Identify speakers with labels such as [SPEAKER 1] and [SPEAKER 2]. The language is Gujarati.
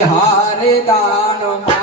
[SPEAKER 1] હારે દાન